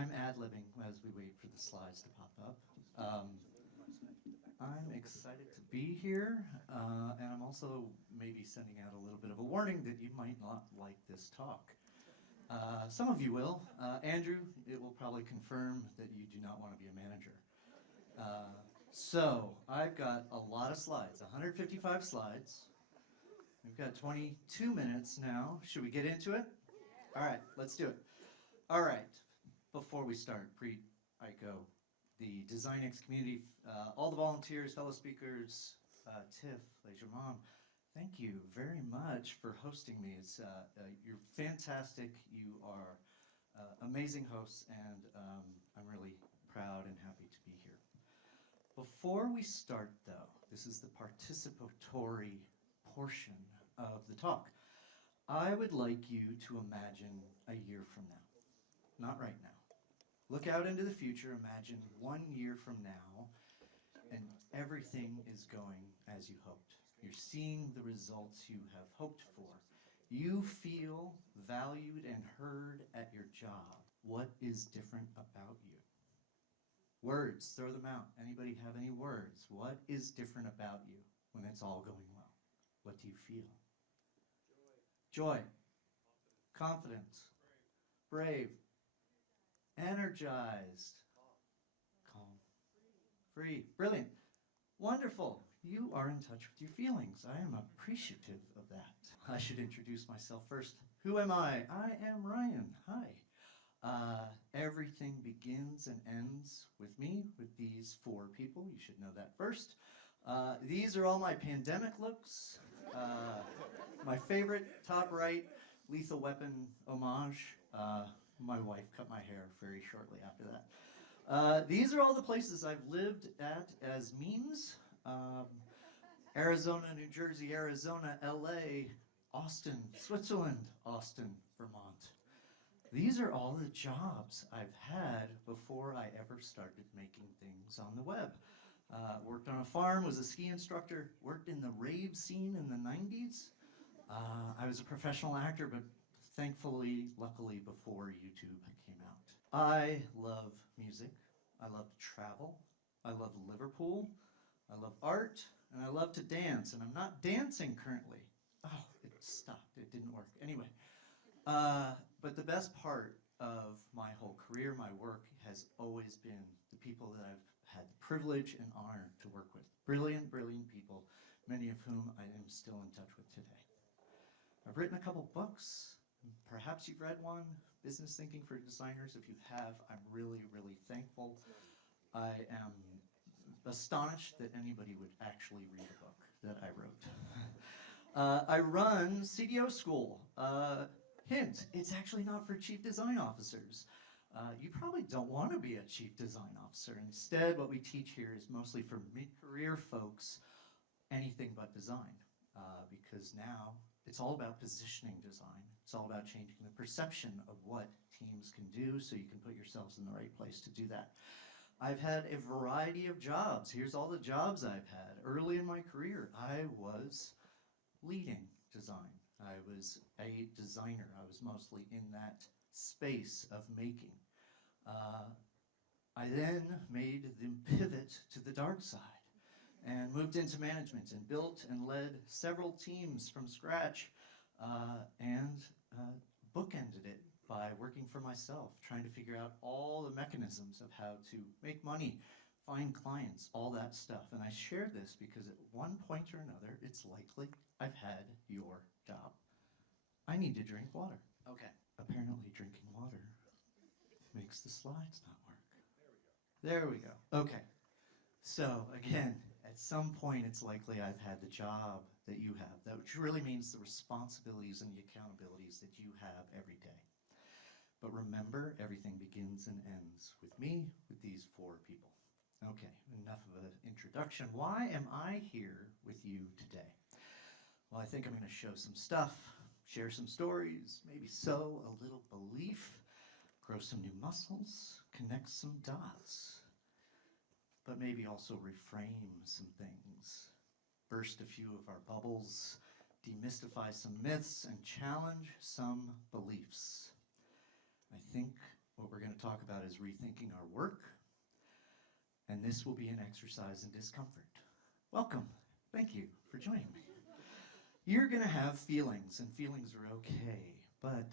I'm ad-libbing as we wait for the slides to pop up. I'm excited to be here, and I'm also maybe sending out a little bit of a warning that you might not like this talk. Some of you will. Andrew, it will probably confirm that you do not want to be a manager. So I've got a lot of slides, 155 slides. We've got 22 minutes now. Should we get into it? All right, let's do it. All right, before we start, pre-ICO, the DesignX community, all the volunteers, fellow speakers, Tiff, Leisure Mom, thank you very much for hosting me. It's, you're fantastic. You are amazing hosts, and I'm really proud and happy to be here. Before we start, though, this is the participatory portion of the talk. I would like you to imagine a year from now, not right now. Look out into the future, imagine 1 year from now, and everything is going as you hoped. You're seeing the results you have hoped for. You feel valued and heard at your job. What is different about you? Words, throw them out. Anybody have any words? What is different about you when it's all going well? What do you feel? Joy. Confidence. Brave. Energized. Calm. Free. Brilliant. Wonderful. You are in touch with your feelings. I am appreciative of that. I should introduce myself first. Who am I? I am Ryan. Hi. Everything begins and ends with me, with these 4 people. You should know that first. These are all my pandemic looks. My favorite, top right, Lethal Weapon homage. My wife cut my hair very shortly after that. These are all the places I've lived at as memes. Arizona, New Jersey, Arizona, LA, Austin, Switzerland, Austin, Vermont. These are all the jobs I've had before I ever started making things on the web. Worked on a farm, was a ski instructor, worked in the rave scene in the 90s. I was a professional actor, but thankfully, luckily, before YouTube came out. I love music. I love to travel. I love Liverpool. I love art, and I love to dance, and I'm not dancing currently. Oh, it stopped. It didn't work. Anyway. But the best part of my whole career, my work, has always been the people that I've had the privilege and honor to work with. Brilliant, brilliant people, many of whom I am still in touch with today. I've written a couple books. Perhaps you've read one, Business Thinking for Designers. If you have, I'm really, really thankful. I am astonished that anybody would actually read a book that I wrote. I run CDO School. Hint, it's actually not for chief design officers. You probably don't want to be a chief design officer. Instead, what we teach here is mostly for mid-career folks, anything but design. Because now it's all about positioning design. It's all about changing the perception of what teams can do so you can put yourselves in the right place to do that. I've had a variety of jobs. Here's all the jobs I've had. Early in my career, I was leading design. I was a designer. I was mostly in that space of making. I then made the pivot to the dark side and moved into management and built and led several teams from scratch and bookended it by working for myself, trying to figure out all the mechanisms of how to make money, find clients, all that stuff. And I share this because at one point or another, it's likely I've had your job. I need to drink water. Okay, apparently drinking water makes the slides not work. There we go. Okay, so again, at some point it's likely I've had the job that you have, which really means the responsibilities and the accountabilities that you have every day. But remember, everything begins and ends with me, with these 4 people. Okay, enough of an introduction. Why am I here with you today? Well, I think I'm going to show some stuff, share some stories, maybe sow a little belief, grow some new muscles, connect some dots, but maybe also reframe some things, burst a few of our bubbles, demystify some myths, and challenge some beliefs. I think What we're going to talk about is rethinking our work, and this will be an exercise in discomfort. Welcome. Thank you for joining me. You're going to have feelings, and feelings are okay, but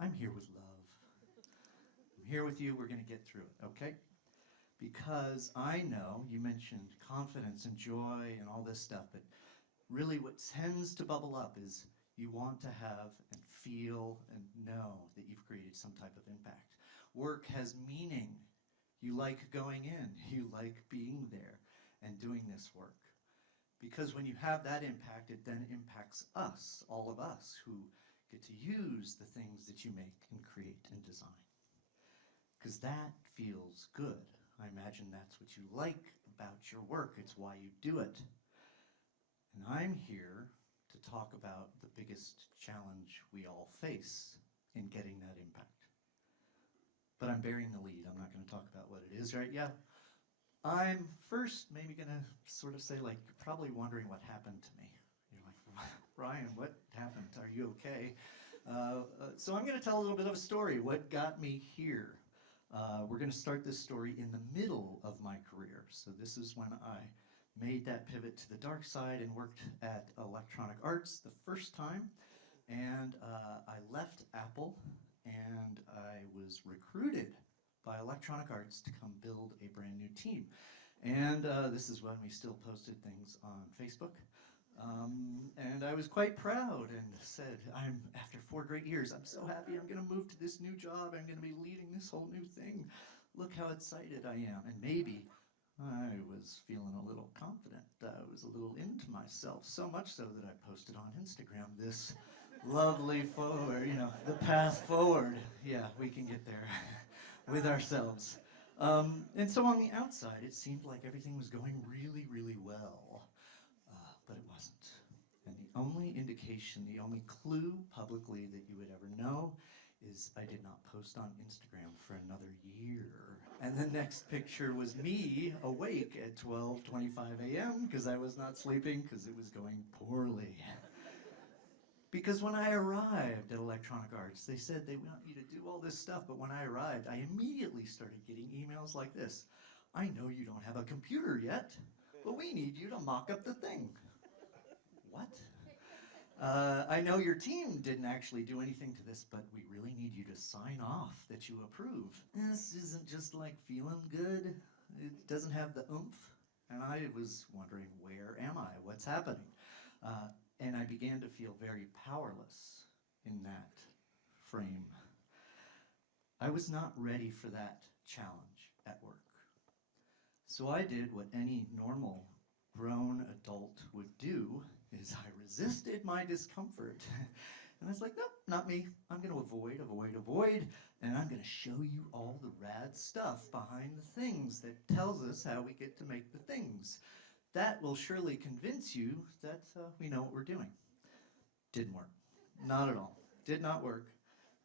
I'm here with love. I'm here with you. We're going to get through it, okay? Because I know you mentioned confidence and joy and all this stuff, but really what tends to bubble up is you want to have and feel and know that you've created some type of impact. Work has meaning. You like going in. You like being there and doing this work. Because when you have that impact, it then impacts us, all of us, who get to use the things that you make and create and design. Because that feels good. I imagine that's what you like about your work. It's why you do it. And I'm here to talk about the biggest challenge we all face in getting that impact. But I'm bearing the lead. I'm not going to talk about what it is, right? Yeah. I'm first maybe going to sort of say, like, you're probably wondering what happened to me. You're like, Ryan, what happened? Are you okay? So I'm going to tell a little bit of a story. What got me here? We're going to start this story in the middle of my career. So this is when I made that pivot to the dark side and worked at Electronic Arts the first time. And I left Apple and I was recruited by Electronic Arts to come build a brand new team. And this is when we still posted things on Facebook. And I was quite proud and said, after 4 great years, I'm so happy I'm going to move to this new job. I'm going to be leading this whole new thing. Look how excited I am. And maybe I was feeling a little confident. I was a little into myself, so much so that I posted on Instagram this lovely forward, the path forward. Yeah, we can get there with ourselves. And so on the outside, it seemed like everything was going really, really well. But it wasn't. And the only indication, the only clue publicly that you would ever know is I did not post on Instagram for another year. And the next picture was me awake at 12:25 a.m. because I was not sleeping because it was going poorly. Because when I arrived at Electronic Arts, they said they want you to do all this stuff, but when I arrived, I immediately started getting emails like this. I know you don't have a computer yet, but we need you to mock up the thing. What? I know your team didn't actually do anything to this, but we really need you to sign off that you approve. This isn't just like feeling good. It doesn't have the oomph. And I was wondering, where am I? What's happening? And I began to feel very powerless in that frame. I was not ready for that challenge at work. So I did what any normal grown adult would do, is I resisted my discomfort. And I was like, nope, not me. I'm going to avoid, and I'm going to show you all the rad stuff behind the things that tells us how we get to make the things. That will surely convince you that we know what we're doing. Didn't work. Not at all. Did not work.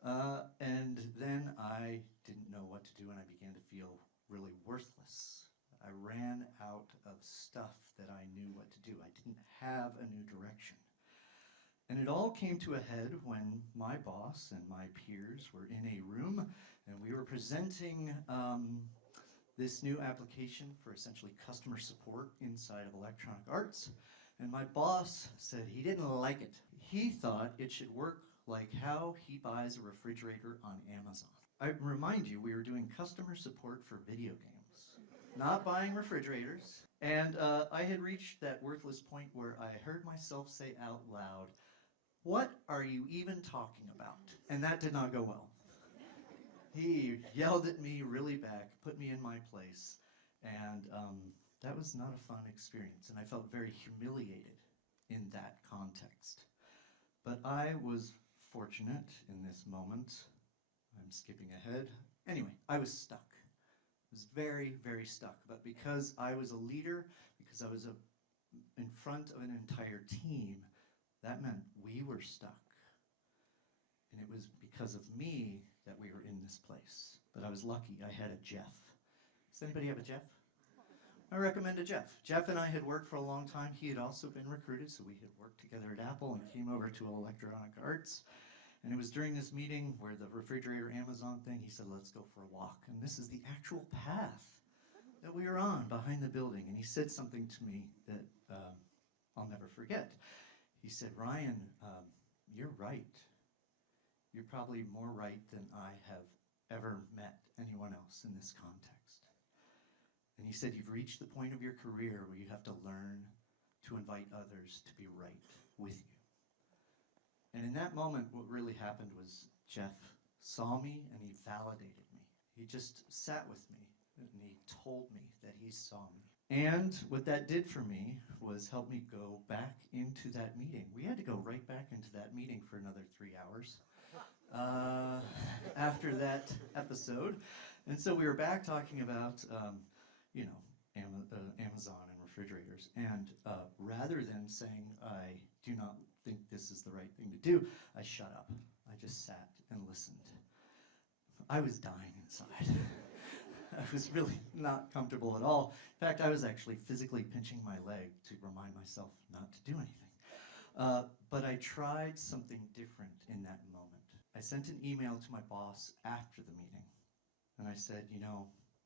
And then I didn't know what to do, and I began to feel really worthless. I ran out of stuff that I knew what to do. I didn't have a new direction. And it all came to a head when my boss and my peers were in a room, and we were presenting this new application for essentially customer support inside of Electronic Arts. And my boss said he didn't like it. He thought it should work like how he buys a refrigerator on Amazon. I remind you, we were doing customer support for video games, not buying refrigerators. And I had reached that worthless point where I heard myself say out loud, "What are you even talking about?" And that did not go well. He yelled at me really back, put me in my place, and that was not a fun experience, and I felt very humiliated in that context. But I was fortunate in this moment. I'm skipping ahead. Anyway, I was stuck. I was very, very stuck. But because I was a leader, because I was in front of an entire team, that meant we were stuck. And it was because of me that we were in this place. But I was lucky. I had a Jeff. Does anybody have a Jeff? I recommend a Jeff. Jeff and I had worked for a long time. He had also been recruited, so we had worked together at Apple and came over to Electronic Arts. And it was during this meeting where the refrigerator Amazon thing, he said, let's go for a walk. And this is the actual path that we were on behind the building. And he said something to me that I'll never forget. He said, Ryan, you're right. You're probably more right than I have ever met anyone else in this context. And he said, you've reached the point of your career where you have to learn to invite others to be right with you. And in that moment, what really happened was Jeff saw me and he validated me. He just sat with me and he told me that he saw me. And what that did for me was help me go back into that meeting. We had to go right back into that meeting for another 3 hours after that episode. And so we were back talking about, Amazon and refrigerators. And rather than saying, I do not think this is the right thing to do, I shut up. I just sat and listened. I was dying inside. I was really not comfortable at all. In fact, I was actually physically pinching my leg to remind myself not to do anything. But I tried something different in that moment. I sent an email to my boss after the meeting, and I said,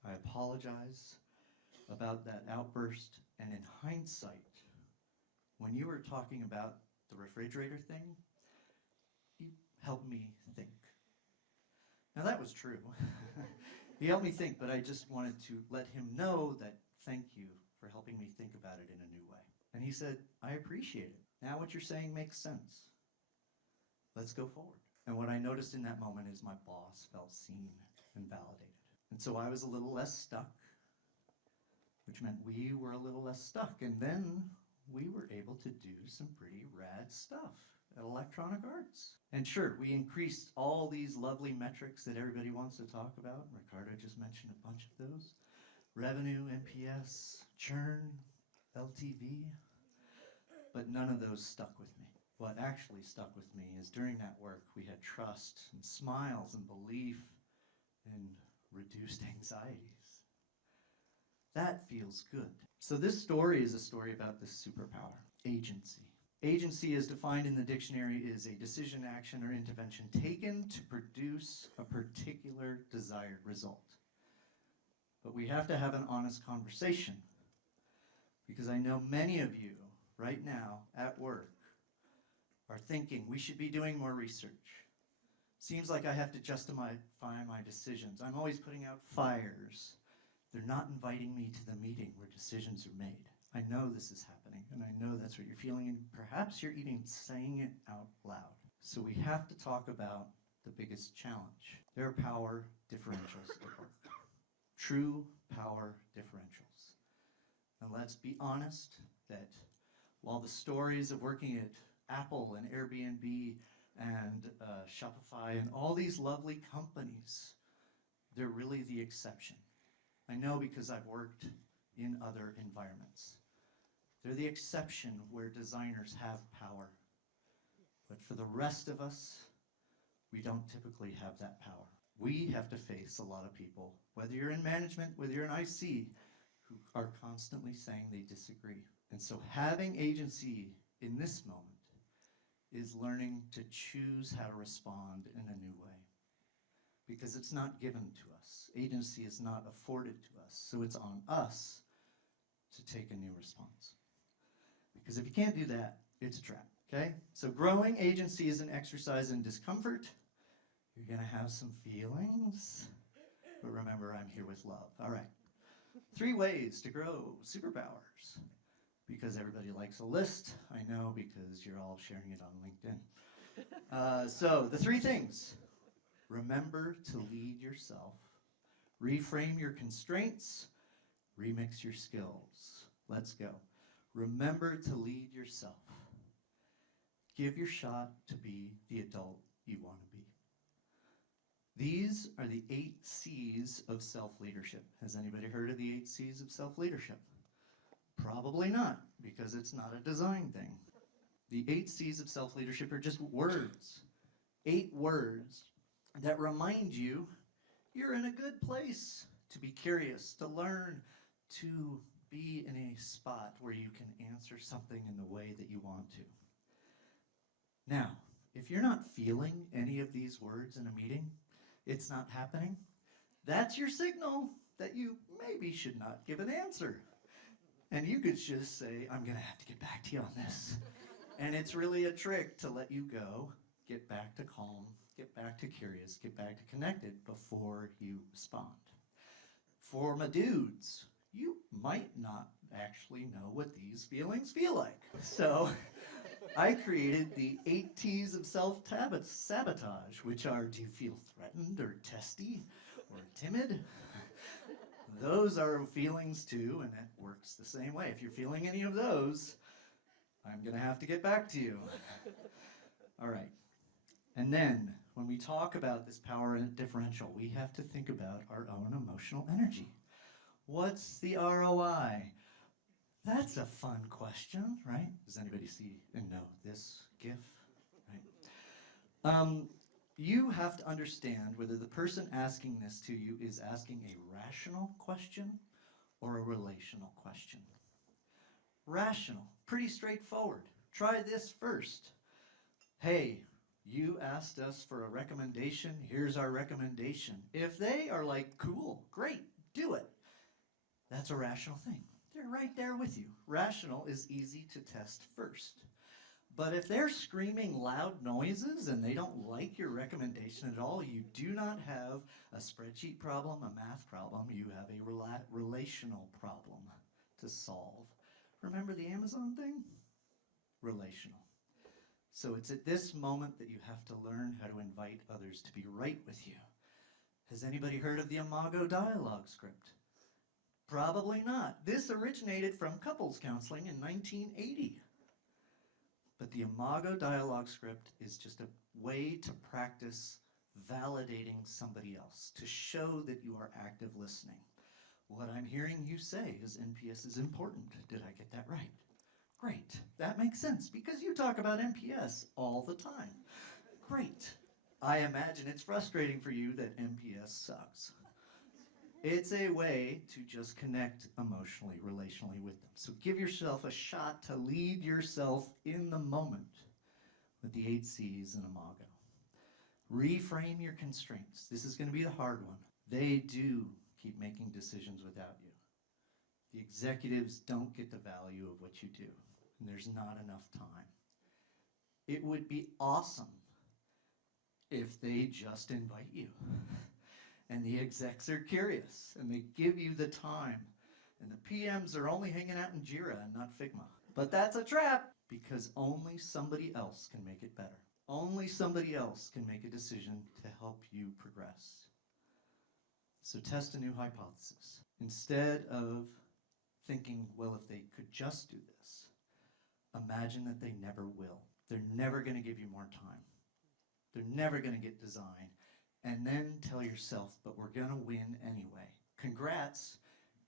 I apologize about that outburst, and in hindsight, when you were talking about the refrigerator thing, you helped me think. Now that was true. He helped me think, but I just wanted to let him know that thank you for helping me think about it in a new way. And he said, I appreciate it. Now what you're saying makes sense. Let's go forward. And what I noticed in that moment is my boss felt seen and validated. And so I was a little less stuck, which meant we were a little less stuck. And then we were able to do some pretty rad stuff at Electronic Arts. And sure, we increased all these lovely metrics that everybody wants to talk about. Ricardo just mentioned a bunch of those. Revenue, NPS, churn, LTV. But none of those stuck with me. What actually stuck with me is during that work, we had trust and smiles and belief and reduced anxieties. That feels good. So this story is a story about this superpower, agency. Agency, as defined in the dictionary, is a decision, action, or intervention taken to produce a particular desired result. But we have to have an honest conversation, because I know many of you right now at work are thinking we should be doing more research. Seems like I have to justify my decisions. I'm always putting out fires. They're not inviting me to the meeting where decisions are made. I know this is happening, and I know that's what you're feeling, and perhaps you're even saying it out loud. So we have to talk about the biggest challenge. There are power differentials at work. True power differentials. And let's be honest that while the stories of working at Apple and Airbnb and Shopify and all these lovely companies, they're really the exception. I know because I've worked in other environments. They're the exception where designers have power. But for the rest of us, we don't typically have that power. We have to face a lot of people, whether you're in management, whether you're in IC, who are constantly saying they disagree. And so having agency in this moment is learning to choose how to respond in a new way. Because it's not given to us. Agency is not afforded to us. So it's on us to take a new response. Because if you can't do that, it's a trap, okay? So growing agency is an exercise in discomfort. You're gonna have some feelings, but remember, I'm here with love. All right, 3 ways to grow superpowers. Because everybody likes a list, I know, because you're all sharing it on LinkedIn. So the 3 things. Remember to lead yourself. Reframe your constraints. Remix your skills. Let's go. Remember to lead yourself. Give your shot to be the adult you want to be. These are the 8 C's of self-leadership. Has anybody heard of the 8 C's of self-leadership? Probably not, because it's not a design thing. The 8 C's of self-leadership are just words. 8 words that remind you you're in a good place to be curious, to learn, to be in a spot where you can answer something in the way that you want to. Now, if you're not feeling any any of these words in a meeting, it's not happening, that's your signal that you maybe should not give an answer. And you could just say, I'm gonna have to get back to you on this. And it's really a trick to let you go, get back to calm, get back to curious, get back to connected before you respond. For my dudes, you might not actually know what these feelings feel like. So I created the 8 T's of self-sabotage, which are, do you feel threatened or testy or timid? Those are feelings too, and it works the same way. If you're feeling any of those, I'm gonna have to get back to you. All right. And then, when we talk about this power differential, we have to think about our own emotional energy. What's the ROI? That's a fun question, right? Does anybody see and know this GIF? Right. You have to understand whether the person asking this to you is asking a rational question or a relational question. Rational, pretty straightforward. Try this first. Hey, you asked us for a recommendation, here's our recommendation. If they are like, cool, great, do it, that's a rational thing. They're right there with you. Rational is easy to test first. But if they're screaming loud noises and they don't like your recommendation at all, you do not have a spreadsheet problem, a math problem, you have a relational problem to solve. Remember the Amazon thing? Relational. So it's at this moment that you have to learn how to invite others to be right with you. Has anybody heard of the Imago dialogue script? Probably not. This originated from couples counseling in 1980. But the Imago dialogue script is just a way to practice validating somebody else, to show that you are active listening. What I'm hearing you say is NPS is important. Did I get that right? Great. That makes sense because you talk about NPS all the time. Great. I imagine it's frustrating for you that NPS sucks. It's a way to just connect emotionally, relationally with them. So give yourself a shot to lead yourself in the moment with the 8 C's and Imago. Reframe your constraints. This is going to be the hard one. They do keep making decisions without you. The executives don't get the value of what you do, and there's not enough time. It would be awesome if they just invite you, and the execs are curious, and they give you the time, and the PMs are only hanging out in Jira and not Figma. But that's a trap, because only somebody else can make it better. Only somebody else can make a decision to help you progress. So test a new hypothesis. Instead of thinking, well, if they could just do this, imagine that they never will. They're never going to give you more time. They're never going to get design. And then tell yourself, but we're going to win anyway. Congrats,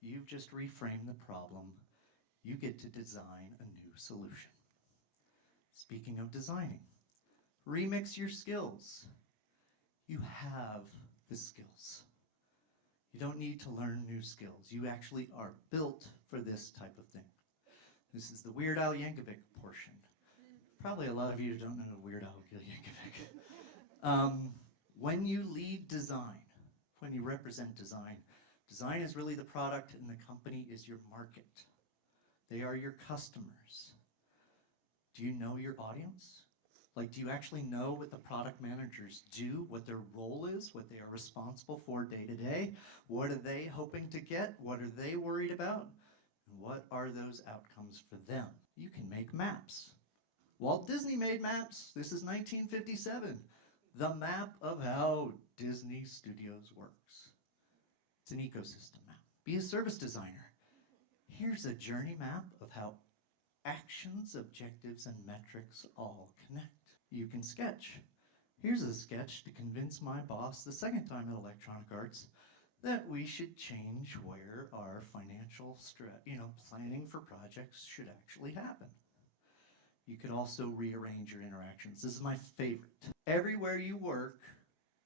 you've just reframed the problem. You get to design a new solution. Speaking of designing, remix your skills. You have the skills. You don't need to learn new skills. You actually are built for this type of thing. This is the Weird Al Yankovic portion. Probably a lot of you don't know Weird Al Yankovic. When you lead design, when you represent design, design is really the product and the company is your market. They are your customers. Do you know your audience? Like, do you actually know what the product managers do, what their role is, what they are responsible for day to day? What are they hoping to get? What are they worried about? And what are those outcomes for them? You can make maps. Walt Disney made maps. This is 1957. The map of how Disney Studios works. It's an ecosystem map. Be a service designer. Here's a journey map of how actions, objectives, and metrics all connect. You can sketch. Here's a sketch to convince my boss the second time at Electronic Arts that we should change where our financial planning for projects should actually happen. You could also rearrange your interactions. This is my favorite. Everywhere you work,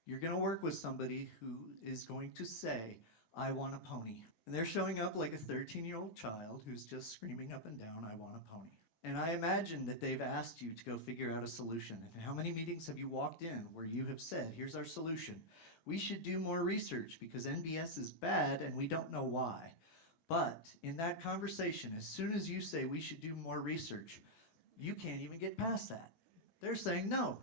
you're going to work with somebody who is going to say, I want a pony. And they're showing up like a 13-year-old child who's just screaming up and down, I want a pony. And I imagine that they've asked you to go figure out a solution. And how many meetings have you walked in where you have said, here's our solution. We should do more research because NBS is bad and we don't know why. But in that conversation, as soon as you say we should do more research, you can't even get past that. They're saying, no,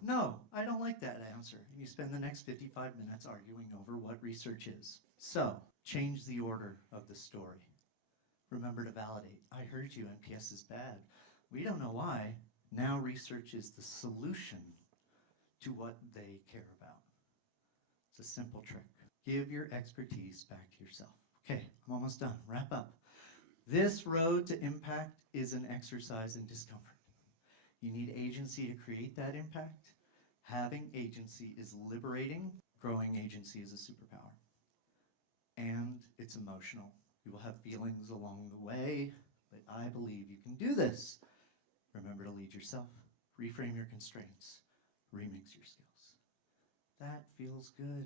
I don't like that answer. And you spend the next 55 minutes arguing over what research is. So, change the order of the story. Remember to validate. I heard you, NPS is bad. We don't know why. Now research is the solution to what they care about. It's a simple trick. Give your expertise back to yourself. Okay, I'm almost done. Wrap up. This road to impact is an exercise in discomfort. You need agency to create that impact. Having agency is liberating. Growing agency is a superpower. And it's emotional. You will have feelings along the way, but I believe you can do this. Remember to lead yourself. Reframe your constraints. Remix your skills. That feels good.